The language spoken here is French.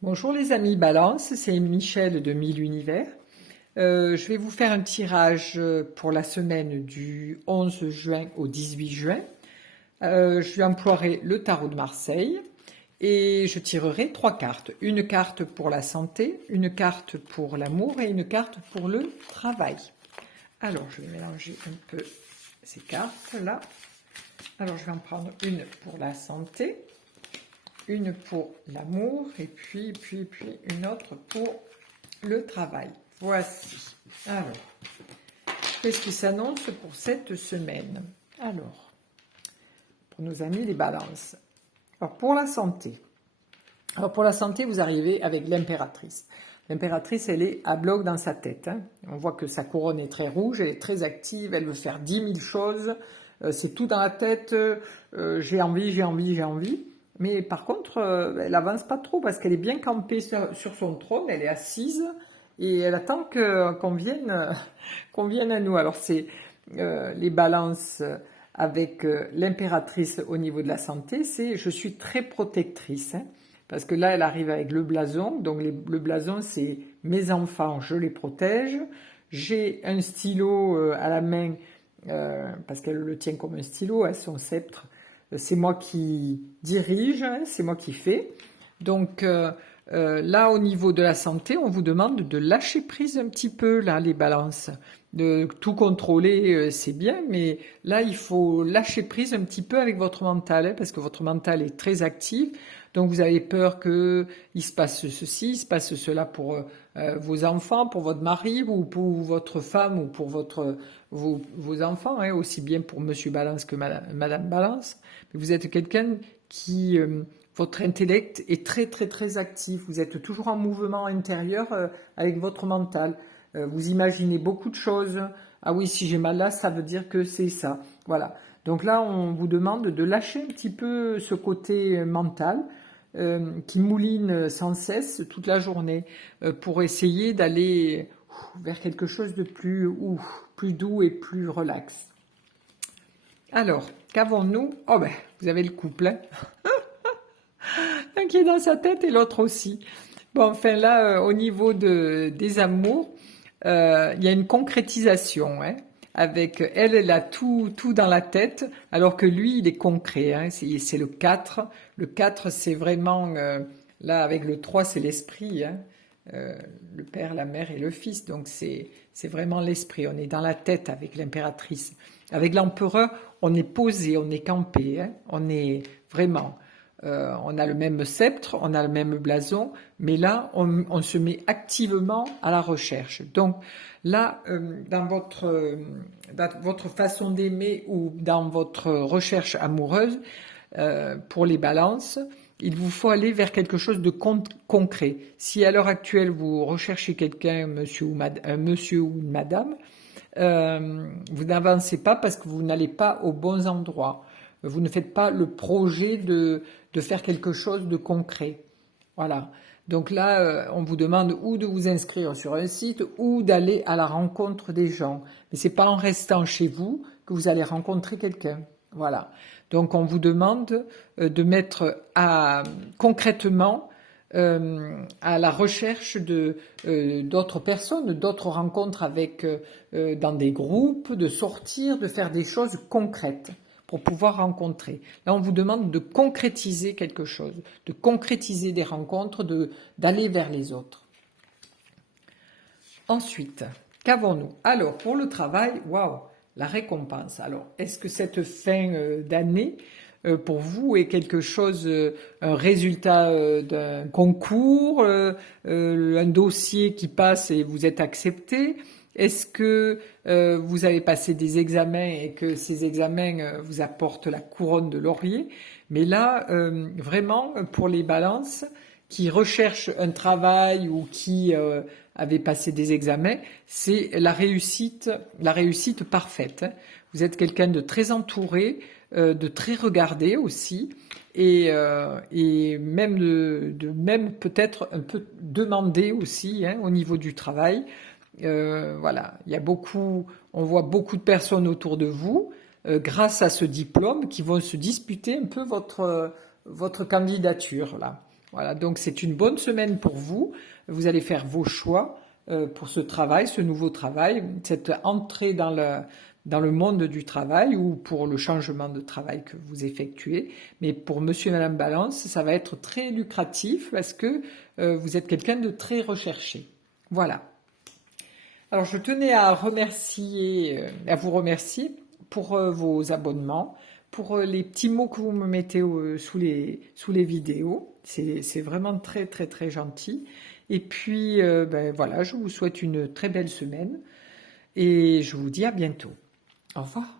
Bonjour les amis Balance, c'est Michel de 1000 Univers. Je vais vous faire un tirage pour la semaine du 11 juin au 18 juin. Je emploierai le tarot de Marseille et je tirerai trois cartes. Une carte pour la santé, une carte pour l'amour et une carte pour le travail. Alors je vais mélanger un peu ces cartes-là. Alors je vais en prendre une pour la santé, une pour l'amour et puis une autre pour le travail. Voici. Alors, qu'est-ce qui s'annonce pour cette semaine? Alors, pour nos amis les balances. Alors, pour la santé. Alors, pour la santé, vous arrivez avec l'impératrice. L'impératrice, elle est à bloc dans sa tête. On voit que sa couronne est très rouge, elle est très active, elle veut faire 10 000 choses. C'est tout dans la tête. J'ai envie, j'ai envie, j'ai envie. Mais par contre, elle avance pas trop parce qu'elle est bien campée sur son trône, elle est assise et elle attend qu'on vienne, qu'on vienne à nous. Alors c'est les balances avec l'impératrice au niveau de la santé, c'est je suis très protectrice. Parce que là, elle arrive avec le blason. Donc le blason, c'est mes enfants, je les protège. J'ai un stylo à la main parce qu'elle le tient comme un stylo, son sceptre. C'est moi qui dirige, c'est moi qui fais. Donc là, au niveau de la santé, on vous demande de lâcher prise un petit peu, là, les balances. De tout contrôler, c'est bien, mais là, il faut lâcher prise un petit peu avec votre mental, parce que votre mental est très actif. Donc vous avez peur qu'il se passe ceci, il se passe cela pour vos enfants, pour votre mari, ou pour votre femme, ou pour vos enfants, aussi bien pour Monsieur Balance que Madame Balance. Mais vous êtes quelqu'un qui, votre intellect est très très très actif. Vous êtes toujours en mouvement intérieur avec votre mental. Vous imaginez beaucoup de choses. Ah oui, si j'ai mal là, ça veut dire que c'est ça. Voilà. Donc là, on vous demande de lâcher un petit peu ce côté mental qui mouline sans cesse toute la journée pour essayer d'aller vers quelque chose de plus doux et plus relax. Alors, qu'avons-nous? Oh ben, vous avez le couple, hein. Un qui est dans sa tête et l'autre aussi. Bon, enfin là, au niveau des amours, il y a une concrétisation, hein, avec elle, elle a tout dans la tête, alors que lui, il est concret, hein, c'est le 4. Le 4, c'est vraiment, là, avec le 3, c'est l'esprit, hein, le père, la mère et le fils, donc c'est vraiment l'esprit. On est dans la tête avec l'impératrice. Avec l'empereur, on est posé, on est campé, hein, on est vraiment... on a le même sceptre, on a le même blason, mais là, on se met activement à la recherche. Donc là, dans votre façon d'aimer ou dans votre recherche amoureuse, pour les balances, il vous faut aller vers quelque chose de concret. Si à l'heure actuelle, vous recherchez quelqu'un, monsieur ou une madame, vous n'avancez pas parce que vous n'allez pas aux bons endroits. Vous ne faites pas le projet de faire quelque chose de concret. Voilà. Donc là, on vous demande ou de vous inscrire sur un site ou d'aller à la rencontre des gens. Mais c'est pas en restant chez vous que vous allez rencontrer quelqu'un. Voilà. Donc on vous demande de mettre concrètement à la recherche d'autres personnes, d'autres rencontres avec dans des groupes, de sortir, de faire des choses concrètes pour pouvoir rencontrer. Là, on vous demande de concrétiser quelque chose, de concrétiser des rencontres, d'aller vers les autres. Ensuite, qu'avons-nous? Alors, pour le travail, waouh, la récompense. Alors, est-ce que cette fin d'année, pour vous, est quelque chose, un résultat d'un concours, un dossier qui passe et vous êtes accepté? Est-ce que vous avez passé des examens et que ces examens vous apportent la couronne de laurier? Mais là, vraiment, pour les balances qui recherchent un travail ou qui avaient passé des examens, c'est la réussite parfaite, hein. Vous êtes quelqu'un de très entouré, de très regardé aussi, et même même peut-être un peu demandé aussi, hein, au niveau du travail. Voilà, on voit beaucoup de personnes autour de vous, grâce à ce diplôme, qui vont se disputer un peu votre candidature là. Voilà, donc c'est une bonne semaine pour vous. Vous allez faire vos choix pour ce travail, ce nouveau travail, cette entrée dans le monde du travail ou pour le changement de travail que vous effectuez. Mais pour Monsieur et Madame Balance, ça va être très lucratif parce que vous êtes quelqu'un de très recherché. Voilà. Alors je tenais à vous remercier pour vos abonnements, pour les petits mots que vous me mettez sous les vidéos. C'est vraiment très très très gentil. Et puis ben, voilà, je vous souhaite une très belle semaine et je vous dis à bientôt. Au revoir.